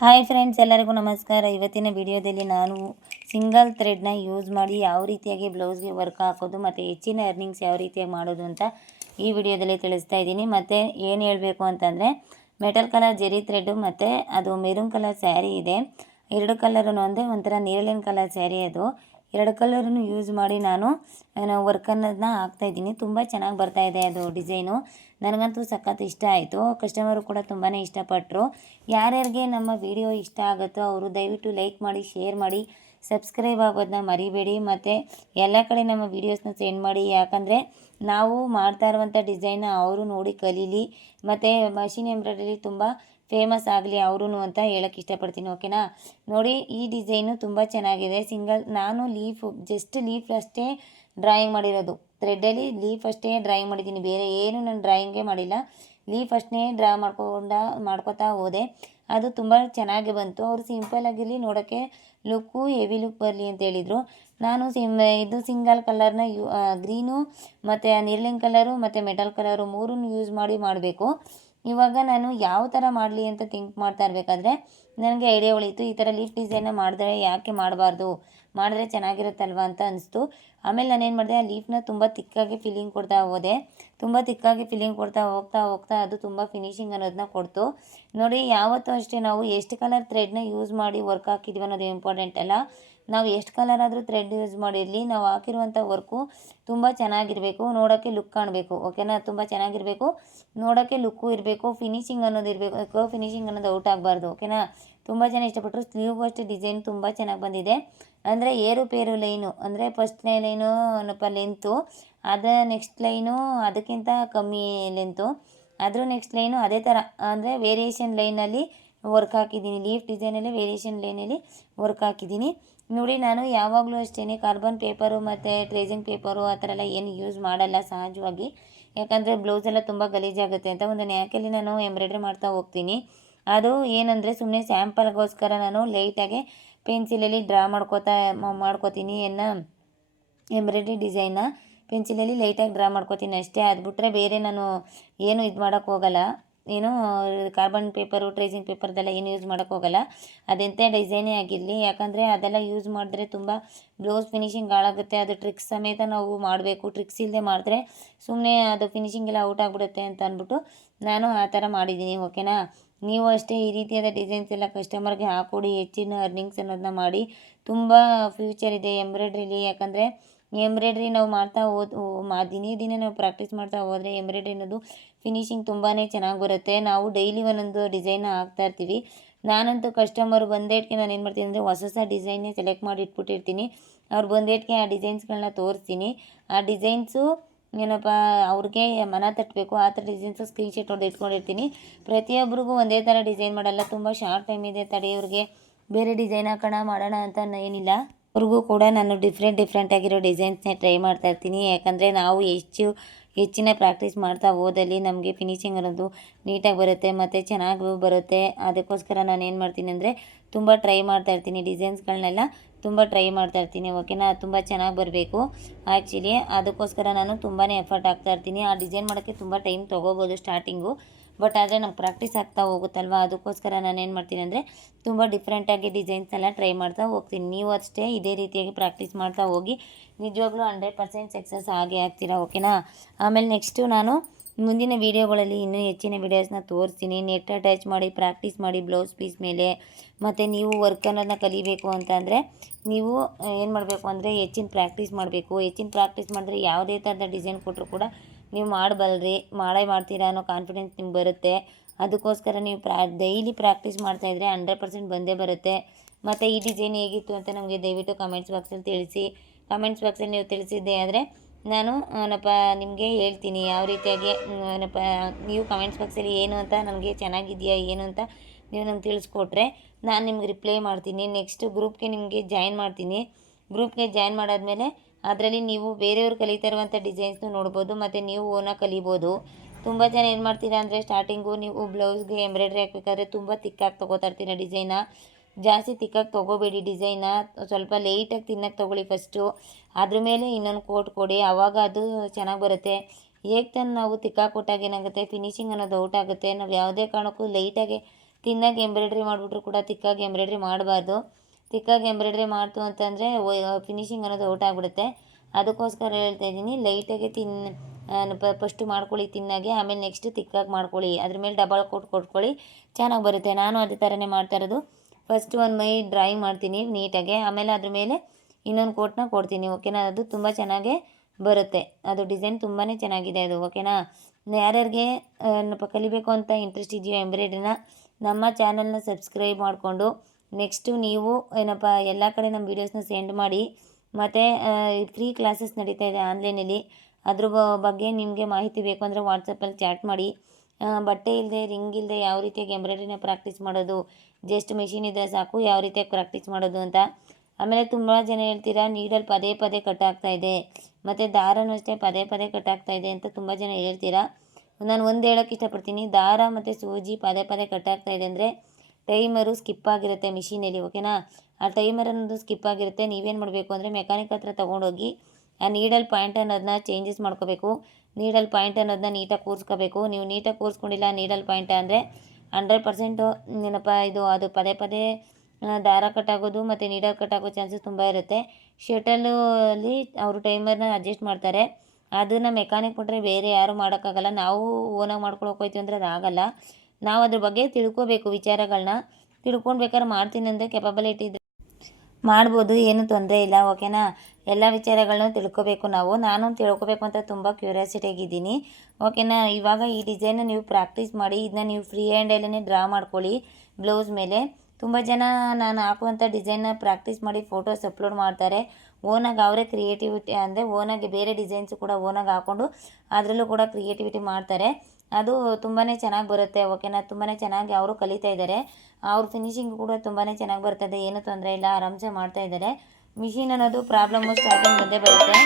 Hi friends, ಎಲ್ಲರಿಗೂ ನಮಸ್ಕಾರ. ಇವತ್ತಿನ ವಿಡಿಯೋದಲ್ಲಿ ನಾನು ಸಿಂಗಲ್ ಥ್ರೆಡ್ನ ಯೂಸ್ ಮಾಡಿ ಯಾವ ರೀತಿಯಾಗಿ ಬ್ಲೌಸ್ಗೆ ವರ್ಕ್ ಹಾಕೋದು ಮತ್ತು ಹೆಚ್ಚಿನ ಅರ್ನಿಂಗ್ಸ್ ಯಾವ ರೀತಿಯಾಗಿ ಮಾಡೋದು ಅಂತ ಈ ವಿಡಿಯೋದಲ್ಲಿ ತಿಳಿಸ್ತಾ ಇದ್ದೀನಿ. ಮತ್ತು ಏನು ಹೇಳಬೇಕು ಅಂತಂದರೆ, ಮೆಟಲ್ ಕಲರ್ ಜೆರಿ ಥ್ರೆಡ್ಡು ಮತ್ತು ಅದು ಮೆರೂನ್ ಕಲರ್ ಸ್ಯಾರಿ ಇದೆ. ಎರಡು ಕಲರೂ ಒಂಥರ ನೇರಳೆನ್ ಕಲರ್ ಸ್ಯಾರಿ. ಅದು ಎರಡು ಕಲರನ್ನು ಯೂಸ್ ಮಾಡಿ ನಾನು ವರ್ಕ್ ಅನ್ನೋದನ್ನ ಹಾಕ್ತಾಯಿದ್ದೀನಿ. ತುಂಬ ಚೆನ್ನಾಗಿ ಬರ್ತಾಯಿದೆ ಅದು ಡಿಸೈನು. ನನಗಂತೂ ಸಖತ್ ಇಷ್ಟ ಆಯಿತು. ಕಸ್ಟಮರು ಕೂಡ ತುಂಬಾ ಇಷ್ಟಪಟ್ಟರು. ಯಾರ್ಯಾರಿಗೆ ನಮ್ಮ ವಿಡಿಯೋ ಇಷ್ಟ ಆಗುತ್ತೋ ಅವರು ದಯವಿಟ್ಟು ಲೈಕ್ ಮಾಡಿ, ಶೇರ್ ಮಾಡಿ, ಸಬ್ಸ್ಕ್ರೈಬ್ ಆಗೋದನ್ನ ಮರಿಬೇಡಿ. ಮತ್ತು ಎಲ್ಲ ಕಡೆ ನಮ್ಮ ವೀಡಿಯೋಸ್ನ ಸೆಂಡ್ ಮಾಡಿ. ಯಾಕಂದರೆ ನಾವು ಮಾಡ್ತಾ ಇರುವಂಥ ಡಿಸೈನ್ನ ಅವರು ನೋಡಿ ಕಲೀಲಿ. ಮತ್ತು ಮಷಿನ್ ಎಂಬ್ರಾಯ್ಡ್ರಿ ತುಂಬ ಫೇಮಸ್ ಆಗಲಿ ಅವರು ಅಂತ ಹೇಳೋಕ್ಕೆ ಇಷ್ಟಪಡ್ತೀನಿ. ಓಕೆನಾ? ನೋಡಿ, ಈ ಡಿಸೈನು ತುಂಬ ಚೆನ್ನಾಗಿದೆ. ನಾನು ಜಸ್ಟ್ ಲೀಫ್ ಅಷ್ಟೇ ಡ್ರಾಯಿಂಗ್ ಮಾಡಿರೋದು. ಥ್ರೆಡ್ಡಲ್ಲಿ ಲೀಫ್ ಅಷ್ಟೇ ಡ್ರಾಯಿಂಗ್ ಮಾಡಿದ್ದೀನಿ, ಬೇರೆ ಏನು ನಾನು ಡ್ರಾಯಿಂಗೇ ಮಾಡಿಲ್ಲ. ಲೀಫ್ ಅಷ್ಟೇ ಡ್ರಾ ಮಾಡ್ಕೋತಾ ಹೋದೆ. ಅದು ತುಂಬ ಚೆನ್ನಾಗಿ ಬಂತು. ಅವರು ಸಿಂಪಲ್ಲಾಗಿರಲಿ, ನೋಡೋಕ್ಕೆ ಲುಕ್ಕು ಹೆವಿ ಲುಕ್ ಬರಲಿ ಅಂತ ಹೇಳಿದರು. ನಾನು ಇದು ಸಿಂಗಲ್ ಕಲರ್ನ ಗ್ರೀನು ಮತ್ತು ನೇರಳೆನ್ ಕಲರು ಮತ್ತು ಮೆಟಲ್ ಕಲರು ಮೂರನ್ನು ಯೂಸ್ ಮಾಡಬೇಕು. ಇವಾಗ ನಾನು ಯಾವ ಥರ ಮಾಡಲಿ ಅಂತ ಥಿಂಕ್ ಮಾಡ್ತಾ ಇರಬೇಕಾದ್ರೆ ನನಗೆ ಐಡಿಯಾ ಉಳಿಯಿತು. ಈ ಥರ ಲೀಫ್ ಡಿಸೈನ್ನ ಮಾಡಿದ್ರೆ ಯಾಕೆ ಮಾಡಬಾರ್ದು, ಮಾಡಿದ್ರೆ ಚೆನ್ನಾಗಿರುತ್ತಲ್ವ ಅಂತ ಅನಿಸ್ತು. ಆಮೇಲೆ ನಾನೇನು ಮಾಡಿದೆ, ಆ ಲೀಫ್ನ ತುಂಬ ತಿಕ್ಕಾಗಿ ಫಿಲ್ಲಿಂಗ್ ಕೊಡ್ತಾ ಹೋದೆ. ತುಂಬ ತಿಕ್ಕಾಗಿ ಫಿಲ್ಲಿಂಗ್ ಕೊಡ್ತಾ ಹೋಗ್ತಾ ಅದು ತುಂಬ ಫಿನಿಶಿಂಗ್ ಅನ್ನೋದನ್ನ ಕೊಡ್ತು. ನೋಡಿ, ಯಾವತ್ತೂ ಅಷ್ಟೇ ನಾವು ಎಷ್ಟು ಕಲರ್ ಥ್ರೆಡ್ನ ಯೂಸ್ ಮಾಡಿ ವರ್ಕ್ ಹಾಕಿದ್ವಿ ಅನ್ನೋದು ಇಂಪಾರ್ಟೆಂಟ್ ಅಲ್ಲ. ನಾವು ಎಷ್ಟು ಕಲರ್ ಆದರೂ ಥ್ರೆಡ್ ಯೂಸ್ ಮಾಡಿರಲಿ, ನಾವು ಹಾಕಿರುವಂಥ ವರ್ಕು ತುಂಬ ಚೆನ್ನಾಗಿರಬೇಕು, ನೋಡೋಕ್ಕೆ ಲುಕ್ ಕಾಣಬೇಕು. ಓಕೆನಾ? ತುಂಬ ಚೆನ್ನಾಗಿರಬೇಕು, ನೋಡೋಕ್ಕೆ ಲುಕ್ಕು ಇರಬೇಕು, ಫಿನಿಶಿಂಗ್ ಅನ್ನೋದು ಇರಬೇಕು. ಫಿನಿಶಿಂಗ್ ಅನ್ನೋದು ಔಟ್ ಆಗಬಾರ್ದು. ಓಕೆನಾ? ತುಂಬ ಜನ ಇಷ್ಟಪಟ್ಟರು. ಸ್ಲೀವ್ಗೂ ಅಷ್ಟೇ ಡಿಸೈನ್ ತುಂಬ ಚೆನ್ನಾಗಿ ಬಂದಿದೆ. ಅಂದರೆ ಏರುಪೇರು ಲೈನು, ಅಂದರೆ ಫಸ್ಟ್ ಲೈನು ಲೆಂತು, ಅದು ನೆಕ್ಸ್ಟ್ ಲೈನು ಅದಕ್ಕಿಂತ ಕಮ್ಮಿ ಲೆಂತು, ಅದ್ರ ನೆಕ್ಸ್ಟ್ ಲೈನು ಅದೇ ಥರ, ಅಂದರೆ ವೇರಿಯೇಷನ್ ಲೈನಲ್ಲಿ ವರ್ಕ್ ಹಾಕಿದ್ದೀನಿ. ಲೀಫ್ ಡಿಸೈನಲ್ಲಿ ವೇರಿಯೇಷನ್ ಲೈನಲ್ಲಿ ವರ್ಕ್ ಹಾಕಿದ್ದೀನಿ. ನೋಡಿ, ನಾನು ಯಾವಾಗಲೂ ಅಷ್ಟೇ ಕಾರ್ಬನ್ ಪೇಪರು ಮತ್ತು ಟ್ರೇಸಿಂಗ್ ಪೇಪರು ಆ ಥರ ಎಲ್ಲ ಏನು ಯೂಸ್ ಮಾಡಲ್ಲ ಸಹಜವಾಗಿ. ಯಾಕಂದರೆ ಬ್ಲೌಸೆಲ್ಲ ತುಂಬ ಗಲೀಜಾಗುತ್ತೆ ಅಂತ ಒಂದು ನ್ಯಾಕಲ್ಲಿ ನಾನು ಎಂಬ್ರಾಯ್ಡ್ರಿ ಮಾಡ್ತಾ ಹೋಗ್ತೀನಿ. ಅದು ಏನಂದರೆ ಸುಮ್ಮನೆ ಸ್ಯಾಂಪಲ್ಗೋಸ್ಕರ ನಾನು ಲೈಟಾಗಿ ಪೆನ್ಸಿಲಲ್ಲಿ ಡ್ರಾ ಮಾಡ್ಕೋತೀನಿ ಎಂಬ್ರಾಯ್ಡ್ರಿ ಡಿಸೈನ್ನ ಪೆನ್ಸಿಲಲ್ಲಿ ಲೈಟಾಗಿ ಡ್ರಾ ಮಾಡ್ಕೋತೀನಿ ಅಷ್ಟೇ. ಅದು ಬಿಟ್ಟರೆ ಬೇರೆ ನಾನು ಏನು ಇದು ಮಾಡೋಕ್ಕೆ ಹೋಗಲ್ಲ. ಏನು ಕಾರ್ಬನ್ ಪೇಪರು, ಟ್ರೇಸಿಂಗ್ ಪೇಪರ್ದೆಲ್ಲ ಏನು ಯೂಸ್ ಮಾಡೋಕ್ಕೆ ಹೋಗಲ್ಲ. ಅದೆಂಥ ಡಿಸೈನೇ ಆಗಿರಲಿ. ಯಾಕಂದರೆ ಅದೆಲ್ಲ ಯೂಸ್ ಮಾಡಿದ್ರೆ ತುಂಬ ಬ್ಲೌಸ್ ಫಿನಿಶಿಂಗ್ ಹಾಳಾಗುತ್ತೆ. ಅದು ಟ್ರಿಕ್ಸ್ ಸಮೇತ ನಾವು ಮಾಡಬೇಕು. ಟ್ರಿಕ್ಸ್ ಇಲ್ಲದೆ ಮಾಡಿದ್ರೆ ಸುಮ್ಮನೆ ಅದು ಫಿನಿಶಿಂಗ್ ಎಲ್ಲ ಔಟ್ ಆಗಿಬಿಡುತ್ತೆ ಅಂತ ಅಂದ್ಬಿಟ್ಟು ನಾನು ಆ ಥರ ಮಾಡಿದ್ದೀನಿ. ಓಕೆನಾ? ನೀವು ಅಷ್ಟೇ ಈ ರೀತಿಯಾದ ಡಿಸೈನ್ಸ್ ಎಲ್ಲ ಕಸ್ಟಮರ್ಗೆ ಹಾಕ್ಕೊಡಿ. ಹೆಚ್ಚಿನ ಅರ್ನಿಂಗ್ಸ್ ಅನ್ನೋದನ್ನ ಮಾಡಿ. ತುಂಬ ಫ್ಯೂಚರ್ ಇದೆ ಎಂಬ್ರಾಯ್ಡ್ರಿಲಿ. ಯಾಕಂದರೆ ಎಂಬ್ರಾಯ್ಡ್ರಿ ನಾವು ಮಾಡ್ತಾ ದಿನೇ ನಾವು ಪ್ರಾಕ್ಟೀಸ್ ಮಾಡ್ತಾ ಹೋದರೆ ಎಂಬ್ರಾಯ್ಡ್ರಿ ಅನ್ನೋದು ಫಿನಿಶಿಂಗ್ ತುಂಬಾ ಚೆನ್ನಾಗಿ ಬರುತ್ತೆ. ನಾವು ಡೈಲಿ ಒಂದೊಂದು ಡಿಸೈನ್ನ ಹಾಕ್ತಾಯಿರ್ತೀವಿ. ನಾನಂತೂ ಕಸ್ಟಮರ್ ಬಂದೇಟ್ಗೆ ನಾನು ಏನು ಮಾಡ್ತೀನಿ ಅಂದರೆ ಹೊಸ ಡಿಸೈನ್ನೇ ಸೆಲೆಕ್ಟ್ ಮಾಡಿ ಇಟ್ಬಿಟ್ಟಿರ್ತೀನಿ. ಅವ್ರು ಬಂದೇಟ್ಗೆ ಆ ಡಿಸೈನ್ಸ್ಗಳನ್ನ ತೋರಿಸ್ತೀನಿ. ಆ ಡಿಸೈನ್ಸು ಏನಪ್ಪ ಅವ್ರಿಗೆ ಮನ ತಟ್ಟಬೇಕು, ಆ ಥರ ಡಿಸೈನ್ಸು ಸ್ಕ್ರೀನ್ಶಾಟ್ ಹೊಡೆದು ಇಟ್ಕೊಂಡಿರ್ತೀನಿ. ಪ್ರತಿಯೊಬ್ಬರಿಗೂ ಒಂದೇ ಥರ ಡಿಸೈನ್ ಮಾಡಲ್ಲ. ತುಂಬ ಶಾರ್ಟ್ ಟೈಮ್ ಇದೆ, ತಡೆಯೋರಿಗೆ ಬೇರೆ ಡಿಸೈನ್ ಹಾಕೋಣ ಮಾಡೋಣ ಅಂತ ಏನಿಲ್ಲ. ಅವ್ರಿಗೂ ಕೂಡ ನಾನು ಡಿಫ್ರೆಂಟ್ ಆಗಿರೋ ಡಿಸೈನ್ಸ್ನೇ ಟ್ರೈ ಮಾಡ್ತಾ ಇರ್ತೀನಿ. ಯಾಕಂದರೆ ನಾವು ಹೆಚ್ಚಿನ ಪ್ರಾಕ್ಟೀಸ್ ಮಾಡ್ತಾ ಹೋದಲ್ಲಿ ನಮಗೆ ಫಿನಿಶಿಂಗ್ ಅನ್ನೋದು ನೀಟಾಗಿ ಬರುತ್ತೆ ಮತ್ತು ಚೆನ್ನಾಗೂ ಬರುತ್ತೆ. ಅದಕ್ಕೋಸ್ಕರ ನಾನು ಏನು ಮಾಡ್ತೀನಿ ಅಂದರೆ ತುಂಬ ಟ್ರೈ ಮಾಡ್ತಾ ಇರ್ತೀನಿ. ಡಿಸೈನ್ಸ್ಗಳನ್ನೆಲ್ಲ ತುಂಬ ಟ್ರೈ ಮಾಡ್ತಾ ಇರ್ತೀನಿ. ಓಕೆನಾ? ತುಂಬ ಚೆನ್ನಾಗಿ ಬರಬೇಕು ಆ್ಯಕ್ಚುಲಿ. ಅದಕ್ಕೋಸ್ಕರ ನಾನು ತುಂಬಾ ಎಫರ್ಟ್ ಹಾಕ್ತಾ ಇರ್ತೀನಿ. ಆ ಡಿಸೈನ್ ಮಾಡೋಕ್ಕೆ ತುಂಬ ಟೈಮ್ ತೊಗೋಬೋದು ಸ್ಟಾರ್ಟಿಂಗು. ಬಟ್ ಆದರೆ ನಮ್ಗೆ ಪ್ರಾಕ್ಟೀಸ್ ಆಗ್ತಾ ಹೋಗುತ್ತಲ್ವ, ಅದಕ್ಕೋಸ್ಕರ ನಾನು ಏನು ಮಾಡ್ತೀನಿ ಅಂದರೆ ತುಂಬ ಡಿಫ್ರೆಂಟಾಗಿ ಡಿಸೈನ್ಸ್ನೆಲ್ಲ ಟ್ರೈ ಮಾಡ್ತಾ ಹೋಗ್ತೀನಿ. ನೀವು ಅಷ್ಟೇ ಇದೇ ರೀತಿಯಾಗಿ ಪ್ರಾಕ್ಟೀಸ್ ಮಾಡ್ತಾ ಹೋಗಿ. ನಿಜವಾಗ್ಲೂ 100% ಸಕ್ಸಸ್ ಆಗೇ ಆಗ್ತೀರಾ. ಓಕೆನಾ? ಆಮೇಲೆ ನೆಕ್ಸ್ಟು ನಾನು ಮುಂದಿನ ವೀಡಿಯೋಗಳಲ್ಲಿ ಇನ್ನೂ ಹೆಚ್ಚಿನ ವೀಡಿಯೋಸ್ನ ತೋರಿಸ್ತೀನಿ. ನೆಟ್ ಅಟ್ಯಾಚ್ ಮಾಡಿ ಪ್ರಾಕ್ಟೀಸ್ ಮಾಡಿ ಬ್ಲೌಸ್ ಪೀಸ್ ಮೇಲೆ. ಮತ್ತು ನೀವು ವರ್ಕ್ ಅನ್ನೋದನ್ನ ಕಲಿಬೇಕು ಅಂತಂದರೆ ನೀವು ಏನು ಮಾಡಬೇಕು ಅಂದರೆ ಹೆಚ್ಚಿನ ಪ್ರಾಕ್ಟೀಸ್ ಮಾಡಬೇಕು. ಹೆಚ್ಚಿನ ಪ್ರಾಕ್ಟೀಸ್ ಮಾಡಿದ್ರೆ ಯಾವುದೇ ಥರದ ಡಿಸೈನ್ ಕೊಟ್ಟರು ಕೂಡ ನೀವು ಮಾಡೇ ಮಾಡ್ತೀರಾ ಅನ್ನೋ ಕಾನ್ಫಿಡೆನ್ಸ್ ನಿಮ್ಗೆ ಬರುತ್ತೆ. ಅದಕ್ಕೋಸ್ಕರ ನೀವು ಡೈಲಿ ಪ್ರಾಕ್ಟೀಸ್ ಮಾಡ್ತಾಯಿದ್ರೆ 100% ಬಂದೇ ಬರುತ್ತೆ. ಮತ್ತು ಈ ಡಿಸೈನ್ ಹೇಗಿತ್ತು ಅಂತ ನಮಗೆ ದಯವಿಟ್ಟು ಕಮೆಂಟ್ಸ್ ಬಾಕ್ಸಲ್ಲಿ ತಿಳಿಸಿ. ಕಮೆಂಟ್ಸ್ ಬಾಕ್ಸಲ್ಲಿ ನೀವು ತಿಳಿಸಿದ್ದೆ ಆದರೆ ನಾನು ನಿಮಗೆ ಹೇಳ್ತೀನಿ ಯಾವ ರೀತಿಯಾಗಿ ನೀವು ಕಮೆಂಟ್ಸ್ ಬಾಕ್ಸಲ್ಲಿ ಏನು ಅಂತ ನನಗೆ ಚೆನ್ನಾಗಿದೆಯಾ ಏನು ಅಂತ ನೀವು ನಮ್ಗೆ ತಿಳಿಸ್ಕೊಟ್ರೆ ನಾನು ನಿಮ್ಗೆ ರಿಪ್ಲೈ ಮಾಡ್ತೀನಿ. ನೆಕ್ಸ್ಟ್ ಗ್ರೂಪ್ಗೆ ನಿಮಗೆ ಜಾಯಿನ್ ಮಾಡ್ತೀನಿ. ಗ್ರೂಪ್ಗೆ ಜಾಯಿನ್ ಮಾಡಾದಮೇಲೆ ಅದರಲ್ಲಿ ನೀವು ಬೇರೆಯವ್ರು ಕಲಿತಾ ಇರುವಂಥ ಡಿಸೈನ್ಸ್ನು ನೋಡ್ಬೋದು ಮತ್ತು ನೀವು ಓನಾಗಿ ಕಲಿಬೋದು. ತುಂಬ ಜನ ಏನು ಮಾಡ್ತೀರಾ ಅಂದರೆ ಸ್ಟಾರ್ಟಿಂಗು ನೀವು ಬ್ಲೌಸ್ಗೆ ಎಂಬ್ರಾಯ್ಡ್ರಿ ಹಾಕಬೇಕಾದ್ರೆ ತುಂಬ ತಿಕ್ಕಾಗಿ ತೊಗೋತಾ ಇರ್ತೀರ ಡಿಸೈನ. ಜಾಸ್ತಿ ತಿಕ್ಕಾಗಿ ತೊಗೋಬೇಡಿ ಡಿಸೈನ. ಸ್ವಲ್ಪ ಲೈಟಾಗಿ ತಿನ್ನಕ್ಕೆ ತೊಗೊಳ್ಳಿ ಫಸ್ಟು. ಅದ್ರ ಮೇಲೆ ಇನ್ನೊಂದು ಕೋಟ್ ಕೊಡಿ, ಆವಾಗ ಅದು ಚೆನ್ನಾಗಿ ಬರುತ್ತೆ. ಹೇಗೆ ನಾವು ತಿಕ್ಕಾಗಿ ಕೊಟ್ಟಾಗ ಏನಾಗುತ್ತೆ, ಫಿನಿಶಿಂಗ್ ಅನ್ನೋದು ಔಟ್ ಆಗುತ್ತೆ. ನಾವು ಯಾವುದೇ ಕಾರಣಕ್ಕೂ ಲೈಟಾಗಿ ತಿನ್ನಾಗಿ ಎಂಬ್ರಾಯ್ಡ್ರಿ ಮಾಡಿಬಿಟ್ರು ಕೂಡ ತಿಕ್ಕಾಗಿ ಎಂಬ್ರಾಯ್ಡ್ರಿ ಮಾಡಬಾರ್ದು. ತಿಕ್ಕಾಗಿ ಎಂಬ್ರಾಯ್ಡ್ರಿ ಮಾಡ್ತು ಅಂತಂದರೆ ಫಿನಿಶಿಂಗ್ ಅನ್ನೋದು ಔಟ್ ಆಗಿಬಿಡುತ್ತೆ. ಅದಕ್ಕೋಸ್ಕರ ಹೇಳ್ತಾ ಇದ್ದೀನಿ, ಲೈಟಾಗಿ ಫಸ್ಟು ಮಾಡ್ಕೊಳ್ಳಿ ತಿನ್ನಾಗೆ, ಆಮೇಲೆ ನೆಕ್ಸ್ಟ್ ತಿಕ್ಕಾಗಿ ಮಾಡ್ಕೊಳ್ಳಿ. ಅದ್ರ ಮೇಲೆ ಡಬಲ್ ಕೋಟ್ ಕೊಟ್ಕೊಳ್ಳಿ, ಚೆನ್ನಾಗಿ ಬರುತ್ತೆ. ನಾನು ಅದೇ ಥರನೇ ಮಾಡ್ತಾ ಇರೋದು. ಫಸ್ಟ್ ಒಂದು ಮೈ ಡ್ರಾಯಿಂಗ್ ಮಾಡ್ತೀನಿ ನೀಟಾಗೆ, ಆಮೇಲೆ ಅದ್ರ ಮೇಲೆ ಇನ್ನೊಂದು ಕೋಟ್ನ ಕೊಡ್ತೀನಿ. ಓಕೆನಾ? ಅದು ತುಂಬ ಚೆನ್ನಾಗೇ ಬರುತ್ತೆ. ಅದು ಡಿಸೈನ್ ತುಂಬಾ ಚೆನ್ನಾಗಿದೆ ಅದು. ಓಕೆನಾ? ಯಾರ್ಯಾರಿಗೆ ಕಲಿಬೇಕು ಅಂತ ಇಂಟ್ರೆಸ್ಟ್ ಇದೆಯೋ ಎಂಬ್ರಾಯ್ಡ್ರಿನ, ನಮ್ಮ ಚಾನಲ್ನ ಸಬ್ಸ್ಕ್ರೈಬ್ ಮಾಡಿಕೊಂಡು ನೆಕ್ಸ್ಟು ನೀವು ಎಲ್ಲ ಕಡೆ ನಮ್ಮ ವೀಡಿಯೋಸ್ನ ಸೆಂಡ್ ಮಾಡಿ. ಮತ್ತು ಫ್ರೀ ಕ್ಲಾಸಸ್ ನಡೀತಾ ಇದೆ ಆನ್ಲೈನಲ್ಲಿ. ಅದ್ರ ಬಗ್ಗೆ ನಿಮಗೆ ಮಾಹಿತಿ ಬೇಕು ಅಂದರೆ ವಾಟ್ಸಪ್ಪಲ್ಲಿ ಚಾಟ್ ಮಾಡಿ. ಬಟ್ಟೆ ಇಲ್ಲದೆ, ರಿಂಗ್ ಇಲ್ಲದೆ ಯಾವ ರೀತಿಯಾಗಿ ಎಂಬ್ರಾಯ್ಡ್ರಿನ ಪ್ರಾಕ್ಟೀಸ್ ಮಾಡೋದು, ಜಸ್ಟ್ ಮೆಷಿನ್ ಇದ್ದರೆ ಸಾಕು, ಯಾವ ರೀತಿಯಾಗಿ ಪ್ರಾಕ್ಟೀಸ್ ಮಾಡೋದು ಅಂತ. ಆಮೇಲೆ ತುಂಬ ಜನ ಹೇಳ್ತೀರಾ ನೀಡಲ್ ಪದೇ ಪದೇ ಕಟ್ಟಾಗ್ತಾ ಇದೆ, ಮತ್ತು ದಾರನೂ ಅಷ್ಟೇ ಪದೇ ಪದೇ ಕಟ್ಟಾಗ್ತಾ ಇದೆ ಅಂತ ತುಂಬ ಜನ ಹೇಳ್ತೀರಾ. ನಾನು ಒಂದು ಹೇಳೋಕ್ಕೆ ಇಷ್ಟಪಡ್ತೀನಿ, ದಾರ ಮತ್ತು ಸೂಜಿ ಪದೇ ಪದೇ ಕಟ್ಟಾಗ್ತಾ ಇದೆ ಅಂದರೆ ಟೈಮರು ಸ್ಕಿಪ್ ಆಗಿರುತ್ತೆ ಮಿಷಿನಲ್ಲಿ. ಓಕೆನಾ? ಆ ಟೈಮರ್ ಅನ್ನೋದು ಸ್ಕಿಪ್ ಆಗಿರುತ್ತೆ. ನೀವೇನು ಮಾಡಬೇಕು ಅಂದರೆ ಮೆಕ್ಯಾನಿಕ್ ಹತ್ರ ತೊಗೊಂಡೋಗಿ ಆ ನೀಡಲ್ ಪಾಯಿಂಟ್ ಅನ್ನೋದನ್ನ ಚೇಂಜಸ್ ಮಾಡ್ಕೋಬೇಕು. ನೀಡಲ್ ಪಾಯಿಂಟ್ ಅನ್ನೋದನ್ನ ನೀಟಾಗಿ ಕೂರಿಸ್ಕೋಬೇಕು. ನೀವು ನೀಟಾಗಿ ಕೂರಿಸ್ಕೊಂಡಿಲ್ಲ ನೀಡಲ್ ಪಾಯಿಂಟ್ ಅಂದರೆ 100% ಅದು ಪದೇ ಪದೇ ದಾರ ಕಟ್ಟಾಗೋದು ಮತ್ತು ನೀಡಲ್ ಕಟ್ಟಾಗೋ ಚಾನ್ಸಸ್ ತುಂಬ ಇರುತ್ತೆ. ಶಟಲಲ್ಲಿ ಅವರು ಟೈಮರ್ನ ಅಡ್ಜಸ್ಟ್ ಮಾಡ್ತಾರೆ. ಅದನ್ನು ಮೆಕ್ಯಾನಿಕ್ ಬಿಟ್ಟರೆ ಬೇರೆ ಯಾರೂ ಮಾಡೋಕ್ಕಾಗಲ್ಲ. ನಾವು ಓನಾಗಿ ಮಾಡ್ಕೊಳಕ್ಕೆ ಹೋಯ್ತೀವಿ ಅಂದರೆ ಅದಾಗಲ್ಲ. ನಾವು ಅದ್ರ ಬಗ್ಗೆ ತಿಳ್ಕೊಬೇಕು, ವಿಚಾರಗಳನ್ನ ತಿಳ್ಕೊಳ್ಬೇಕಾದ್ರೆ ಮಾಡ್ತೀನಿ ಅಂದರೆ ಕೆಪಬಿಲಿಟಿ ಇದ್ದರೆ ಮಾಡ್ಬೋದು, ಏನೂ ತೊಂದರೆ ಇಲ್ಲ. ಓಕೆನಾ? ಎಲ್ಲ ವಿಚಾರಗಳನ್ನೂ ತಿಳ್ಕೊಬೇಕು ನಾವು. ನಾನು ತಿಳ್ಕೊಬೇಕು ಅಂತ ತುಂಬ ಕ್ಯೂರಿಯಾಸಿಟಿಯಾಗಿದ್ದೀನಿ. ಓಕೆನಾ? ಇವಾಗ ಈ ಡಿಸೈನ್ನ ನೀವು ಪ್ರಾಕ್ಟೀಸ್ ಮಾಡಿ, ಇದನ್ನ ನೀವು ಫ್ರೀ ಹ್ಯಾಂಡಲ್ಲೇ ಡ್ರಾ ಮಾಡ್ಕೊಳ್ಳಿ ಬ್ಲೌಸ್ ಮೇಲೆ. ತುಂಬ ಜನ ನಾನು ಹಾಕುವಂಥ ಡಿಸೈನ್ನ ಪ್ರಾಕ್ಟೀಸ್ ಮಾಡಿ ಫೋಟೋಸ್ ಅಪ್ಲೋಡ್ ಮಾಡ್ತಾರೆ. ಓನಾಗಿ ಅವರೇ ಕ್ರಿಯೇಟಿವಿಟಿ ಅಂದರೆ ಓನಾಗಿ ಬೇರೆ ಡಿಸೈನ್ಸು ಕೂಡ ಓನಾಗಿ ಹಾಕ್ಕೊಂಡು ಅದರಲ್ಲೂ ಕೂಡ ಕ್ರಿಯೇಟಿವಿಟಿ ಮಾಡ್ತಾರೆ. ಅದು ತುಂಬಾ ಚೆನ್ನಾಗಿ ಬರುತ್ತೆ. ಓಕೆನಾ? ತುಂಬಾ ಚೆನ್ನಾಗಿ ಅವರು ಕಲಿತಾ ಇದ್ದಾರೆ. ಅವ್ರ ಫಿನಿಶಿಂಗ್ ಕೂಡ ತುಂಬಾ ಚೆನ್ನಾಗಿ ಬರ್ತದೆ, ಏನೂ ತೊಂದರೆ ಇಲ್ಲ, ಆರಾಮ್ಸೆ ಮಾಡ್ತಾ ಇದ್ದಾರೆ. ಮಿಷಿನ್ ಅನ್ನೋದು ಪ್ರಾಬ್ಲಮ್ಮು ಸ್ಟಾರ್ಟಿಂಗ್ ಬಂದೇ ಬರುತ್ತೆ.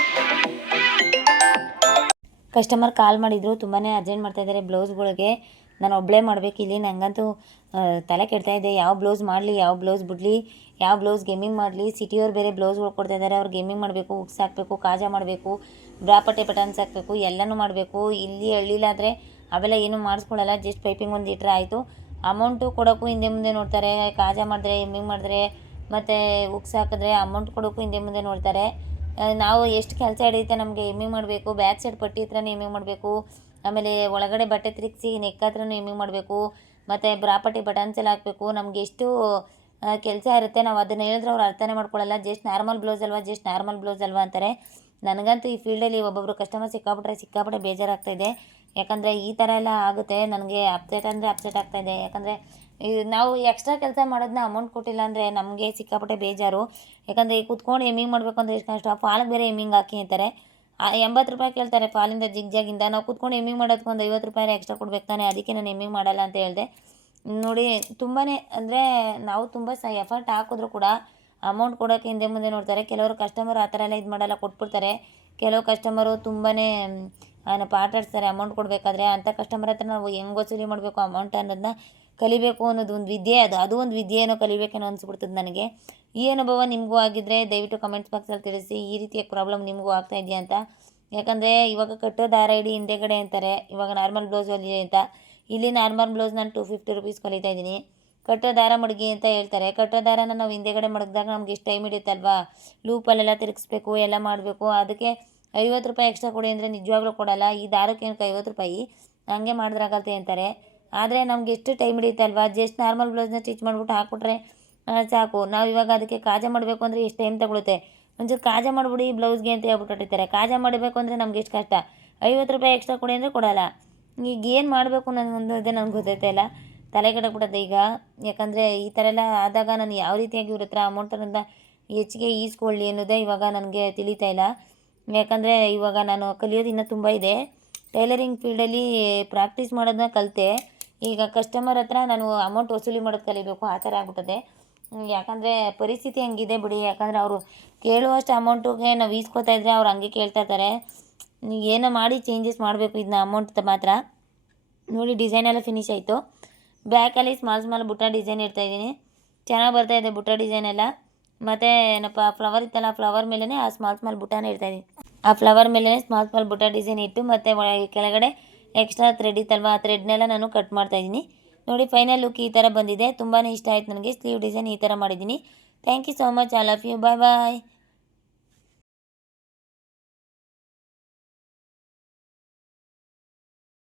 ಕಸ್ಟಮರ್ ಕಾಲ್ ಮಾಡಿದರು, ತುಂಬಾ ಅರ್ಜೆಂಟ್ ಮಾಡ್ತಾಯಿದ್ದಾರೆ ಬ್ಲೌಸ್ಗಳಿಗೆ. ನಾನು ಒಬ್ಬಳೇ ಮಾಡಬೇಕು ಇಲ್ಲಿ. ನನಗಂತೂ ತಲೆ ಕೆಡ್ತಾ ಇದೆ, ಯಾವ ಬ್ಲೌಸ್ ಮಾಡಲಿ, ಯಾವ ಬ್ಲೌಸ್ ಬಿಡಲಿ, ಯಾವ ಬ್ಲೌಸ್ ಗೆಮ್ಮಿಂಗ್ ಮಾಡಲಿ. ಸಿಟಿಯವ್ರು ಬೇರೆ ಬ್ಲೌಸ್ಗಳು ಕೊಡ್ತಾಯಿದ್ದಾರೆ, ಅವ್ರು ಗೆಮ್ಮಿಂಗ್ ಮಾಡಬೇಕು, ಹುಕ್ಸ್ ಹಾಕಬೇಕು, ಕಾಜಾ ಮಾಡಬೇಕು, ಬ್ರಾಪಟ್ಟೆ ಬಟನ್ಸ್ ಹಾಕಬೇಕು, ಎಲ್ಲನೂ ಮಾಡಬೇಕು. ಇಲ್ಲಿ ಹಳ್ಳಿಲಾದರೆ ಅವೆಲ್ಲ ಏನೂ ಮಾಡಿಸ್ಕೊಳ್ಳಲ್ಲ, ಜಸ್ಟ್ ಪೈಪಿಂಗ್ ಒಂದು ಇಟ್ಟರೆ ಆಯಿತು. ಅಮೌಂಟು ಕೊಡೋಕ್ಕೂ ಹಿಂದೆ ಮುಂದೆ ನೋಡ್ತಾರೆ. ಕಾಜಾ ಮಾಡಿದ್ರೆ, ಎಮ್ಮಿಂಗ್ ಮಾಡಿದ್ರೆ, ಮತ್ತು ಹುಕ್ಸ್ ಹಾಕಿದ್ರೆ ಅಮೌಂಟ್ ಕೊಡೋಕ್ಕೂ ಹಿಂದೆ ಮುಂದೆ ನೋಡ್ತಾರೆ. ನಾವು ಎಷ್ಟು ಕೆಲಸ ಹಿಡಿಯುತ್ತೆ ನಮಗೆ. ಎಮ್ಮಿಂಗ್ ಮಾಡಬೇಕು, ಬ್ಯಾಕ್ ಸೈಡ್ ಪಟ್ಟಿ ಹತ್ರನೇ ಎಮ್ಮಿಂಗ್ ಮಾಡಬೇಕು, ಆಮೇಲೆ ಒಳಗಡೆ ಬಟ್ಟೆ ತಿರುಗಿಸಿ ನೆಕ್ ಹತ್ರನೂ ಎಮ್ಮಿಂಗ್ ಮಾಡಬೇಕು, ಮತ್ತು ಬ್ರಾಪಟ್ಟಿ ಬಟನ್ಸ್ ಎಲ್ಲ ಹಾಕಬೇಕು. ನಮಗೆ ಎಷ್ಟು ಕೆಲಸ ಇರುತ್ತೆ. ನಾವು ಅದನ್ನು ಹೇಳಿದ್ರೆ ಅವ್ರು ಅರ್ಥನೇ ಮಾಡ್ಕೊಳ್ಳಲ್ಲ. ಜಸ್ಟ್ ನಾರ್ಮಲ್ ಬ್ಲೌಸ್ ಅಲ್ವಾ, ಜಸ್ಟ್ ನಾರ್ಮಲ್ ಬ್ಲೌಸ್ ಅಲ್ವಾ ಅಂತಾರೆ. ನನಗಂತೂ ಈ ಫೀಲ್ಡಲ್ಲಿ ಒಬ್ಬೊಬ್ಬರು ಕಸ್ಟಮರ್ ಸಿಕ್ಕಾಪಟ್ಟೆ ಬೇಜಾರಾಗ್ತಾಯಿದೆ. ಯಾಕಂದರೆ ಈ ಥರ ಎಲ್ಲ ಆಗುತ್ತೆ. ನನಗೆ ಅಪ್ಸೆಟ್ ಅಂದರೆ ಅಪ್ಸೆಟ್ ಆಗ್ತಾಯಿದೆ. ಯಾಕಂದರೆ ನಾವು ಎಕ್ಸ್ಟ್ರಾ ಕೆಲಸ ಮಾಡೋದನ್ನ ಅಮೌಂಟ್ ಕೊಟ್ಟಿಲ್ಲ ಅಂದರೆ ನಮಗೆ ಸಿಕ್ಕಾಪಟ್ಟೆ ಬೇಜಾರು. ಯಾಕಂದರೆ ಈ ಕೂತ್ಕೊಂಡು ಎಮ್ಮಿಂಗ್ ಮಾಡಬೇಕು ಅಂದರೆ ಎಷ್ಟು ಕಷ್ಟ. ಫಾಲಿಗೆ ಬೇರೆ ಎಮ್ಮಿಂಗ್ ಹಾಕಿ ಅಂತಾರೆ. 80 ರೂಪಾಯಿ ಕೇಳ್ತಾರೆ ಫಾಲಿಂದ ಜಿಗ್ಜಾಗಿಂದ. ನಾವು ಕೂತ್ಕೊಂಡು ಎಮ್ಮಿಂಗ್ ಮಾಡೋದಕ್ಕೆ ಒಂದು 50 ರೂಪಾಯಿ ಎಕ್ಸ್ಟ್ರಾ ಕೊಡ್ಬೇಕು ತಾನೆ. ಅದಕ್ಕೆ ನಾನು ಎಮ್ಮಿಂಗ್ ಮಾಡಲ್ಲ ಅಂತ ಹೇಳಿದೆ. ನೋಡಿ, ತುಂಬಾ ಅಂದರೆ ನಾವು ತುಂಬ ಎಫರ್ಟ್ ಹಾಕಿದ್ರು ಕೂಡ ಅಮೌಂಟ್ ಕೊಡೋಕ್ಕೆ ಹಿಂದೆ ಮುಂದೆ ನೋಡ್ತಾರೆ. ಕೆಲವರು ಕಸ್ಟಮರ್ ಆ ಥರ ಎಲ್ಲ ಇದು ಮಾಡಲ್ಲ, ಕೊಟ್ಬಿಡ್ತಾರೆ. ಕೆಲವು ಕಸ್ಟಮರು ತುಂಬಾ ಆಟ ಆಡಿಸ್ತಾರೆ ಅಮೌಂಟ್ ಕೊಡಬೇಕಾದ್ರೆ. ಅಂಥ ಕಸ್ಟಮರ್ ಹತ್ರ ನಾವು ಹೆಂಗೆ ವಸೂಲಿ ಮಾಡಬೇಕು ಅಮೌಂಟ್ ಅನ್ನೋದನ್ನ ಕಲಿಬೇಕು ಅನ್ನೋದು ಒಂದು ವಿದ್ಯೆ. ಅದು ಒಂದು ವಿದ್ಯೆನೋ ಕಲಿಬೇಕೇನೋ ಅನಿಸ್ಬಿಡ್ತದೆ ನನಗೆ. ಈ ಅನುಭವ ನಿಮಗೂ ಆಗಿದ್ದರೆ ದಯವಿಟ್ಟು ಕಮೆಂಟ್ಸ್ ಬಾಕ್ಸಲ್ಲಿ ತಿಳಿಸಿ, ಈ ರೀತಿಯ ಪ್ರಾಬ್ಲಮ್ ನಿಮಗೂ ಆಗ್ತಾ ಇದೆಯಾ ಅಂತ. ಯಾಕಂದರೆ ಇವಾಗ ಕಟ್ಟೋ ದಾರ ಇಡಿ ಹಿಂದೆಗಡೆ ಅಂತಾರೆ, ಇವಾಗ ನಾರ್ಮಲ್ ಬ್ಲೌಸ್ ಹೊಲಿ ಅಂತ. ಇಲ್ಲಿ ನಾರ್ಮಲ್ ಬ್ಲೌಸ್ ನಾನು 250 ರೂಪೀಸ್ ಕಲಿತಾ ಇದ್ದೀನಿ. ಕಟ್ಟೋ ದಾರ ಮಡಗಿ ಅಂತ ಹೇಳ್ತಾರೆ. ಕಟ್ಟೋ ದಾರನ ನಾವು ಹಿಂದೆಗಡೆ ಮಡಗಿದಾಗ ನಮ್ಗೆ ಎಷ್ಟು ಟೈಮ್ ಹಿಡಿಯುತ್ತಲ್ವಾ, ಲೂಪಲ್ಲೆಲ್ಲ ತಿರುಗಿಸ್ಬೇಕು, ಎಲ್ಲ ಮಾಡಬೇಕು. ಅದಕ್ಕೆ 50 ರೂಪಾಯಿ ಎಕ್ಸ್ಟ್ರಾ ಕೊಡಿ ಅಂದರೆ ನಿಜವಾಗ್ಲೂ ಕೊಡಲ್ಲ. ಈ ದಾರಕ್ಕೆ ಏನಕ್ಕೆ 50 ರೂಪಾಯಿ, ಹಂಗೆ ಮಾಡಿದ್ರಾಗತ್ತೆ ಅಂತಾರೆ. ಆದರೆ ನಮ್ಗೆ ಎಷ್ಟು ಟೈಮ್ ಹಿಡಿಯುತ್ತಲ್ವಾ, ಜಸ್ಟ್ ನಾರ್ಮಲ್ ಬ್ಲೌಸ್ನ ಸ್ಟಿಚ್ ಮಾಡಿಬಿಟ್ಟು ಹಾಕ್ಬಿಟ್ರೆ ಸಾಕು. ನಾವು ಇವಾಗ ಅದಕ್ಕೆ ಕಾಜಾ ಮಾಡಬೇಕು ಅಂದರೆ ಎಷ್ಟು ಟೈಮ್ ತಗೊಳುತ್ತೆ. ಒಂಚೂರು ಕಾಜಾ ಮಾಡಿಬಿಡಿ ಬ್ಲೌಸ್ಗೆ ಅಂತ ಹೇಳ್ಬಿಟ್ಟು ಹೊಟ್ಟಿರ್ತಾರೆ. ಕಾಜಾ ಮಾಡಬೇಕು ಅಂದರೆ ನಮ್ಗೆ ಎಷ್ಟು ಕಷ್ಟ. 50 ರೂಪಾಯಿ ಎಕ್ಸ್ಟ್ರಾ ಕೊಡಿ ಅಂದರೆ ಕೊಡಲ್ಲ. ಈಗ ಏನು ಮಾಡಬೇಕು ನನಗೊಂದು ಅದೇ ನನಗೆ ಗೊತ್ತೈತೆ ಇಲ್ಲ, ತಲೆ ಕೆಡಕ್ಬಿಟ್ಟದೆ ಈಗ. ಯಾಕಂದರೆ ಈ ಥರ ಎಲ್ಲ ಆದಾಗ ನಾನು ಯಾವ ರೀತಿಯಾಗಿ ಇವ್ರ ಹತ್ರ ಅಮೌಂಟ್ ಅನ್ನೋದನ್ನ ಹೆಚ್ಚಿಗೆ ಈಸ್ಕೊಳ್ಳಿ ಅನ್ನೋದೇ ಇವಾಗ ನನಗೆ ತಿಳಿತಾ ಇಲ್ಲ. ಯಾಕಂದರೆ ಇವಾಗ ನಾನು ಕಲಿಯೋದು ಇನ್ನೂ ತುಂಬ ಇದೆ. ಟೈಲರಿಂಗ್ ಫೀಲ್ಡಲ್ಲಿ ಪ್ರಾಕ್ಟೀಸ್ ಮಾಡೋದನ್ನ ಕಲಿತೆ. ಈಗ ಕಸ್ಟಮರ್ ಹತ್ರ ನಾನು ಅಮೌಂಟ್ ವಸೂಲಿ ಮಾಡೋದು ಕಲಿಬೇಕು, ಆ ಥರ ಆಗ್ಬಿಟ್ಟದೆ. ಯಾಕಂದರೆ ಪರಿಸ್ಥಿತಿ ಹಂಗಿದೆ ಬಿಡಿ. ಯಾಕಂದರೆ ಅವರು ಕೇಳುವಷ್ಟು ಅಮೌಂಟಿಗೆ ನಾವು ಈಸ್ಕೊತಾ ಇದ್ದರೆ ಅವ್ರು ಹಂಗೆ ಕೇಳ್ತಾ ಇರ್ತಾರೆ. ಏನೋ ಮಾಡಿ ಚೇಂಜಸ್ ಮಾಡಬೇಕು ಇದನ್ನ ಅಮೌಂಟ್ ಮಾತ್ರ. ನೋಡಿ, ಡಿಸೈನ್ ಎಲ್ಲ ಫಿನಿಶ್ ಆಯಿತು. ಬ್ಯಾಕಲ್ಲಿ ಸ್ಮಾಲ್ ಬುಟ್ಟ ಡಿಸೈನ್ ಇಡ್ತಾಯಿದ್ದೀನಿ. ಚೆನ್ನಾಗಿ ಬರ್ತಾಯಿದೆ ಬುಟ್ಟ ಡಿಸೈನ್ ಎಲ್ಲ. ಮತ್ತು ಏನಪ್ಪ ಫ್ಲವರ್ ಇತ್ತಲ್ಲ, ಫ್ಲವರ್ ಮೇಲೇ ಆ ಸ್ಮಾಲ್ ಬುಟ್ಟಾನ ಇಡ್ತಾಯಿದ್ದೀನಿ. ಆ ಫ್ಲವರ್ ಮೇಲೇ ಸ್ಮಾಲ್ ಬುಟ್ಟ ಡಿಸೈನ್ ಇಟ್ಟು ಮತ್ತು ಕೆಳಗಡೆ ಎಕ್ಸ್ಟ್ರಾ ಥ್ರೆಡ್ ಇತ್ತಲ್ವ, ಆ ಥ್ರೆಡ್ನೆಲ್ಲ ನಾನು ಕಟ್ ಮಾಡ್ತಾಯಿದ್ದೀನಿ. ನೋಡಿ ಫೈನಲ್ ಲುಕ್ ಈ ಥರ ಬಂದಿದೆ. ತುಂಬಾ ಇಷ್ಟ ಆಯ್ತು ನನಗೆ. ಸ್ಲೀವ್ ಡಿಸೈನ್ ಈ ಥರ ಮಾಡಿದ್ದೀನಿ. Thank you so much. I love you. Bye bye.